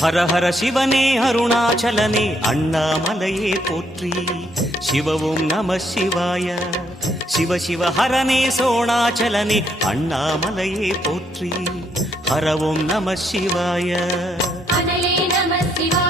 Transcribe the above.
ஹர ஹர சிவனே அருணாச்சலனே அண்ணாமலையே போற்றி. சிவ ஓம் நம சிவாய. சிவ சிவ ஹரனே சோணாச்சலனே அண்ணாமலையே போற்றி. ஹர ஓம் நம சிவாய. அனலே நம சிவாய.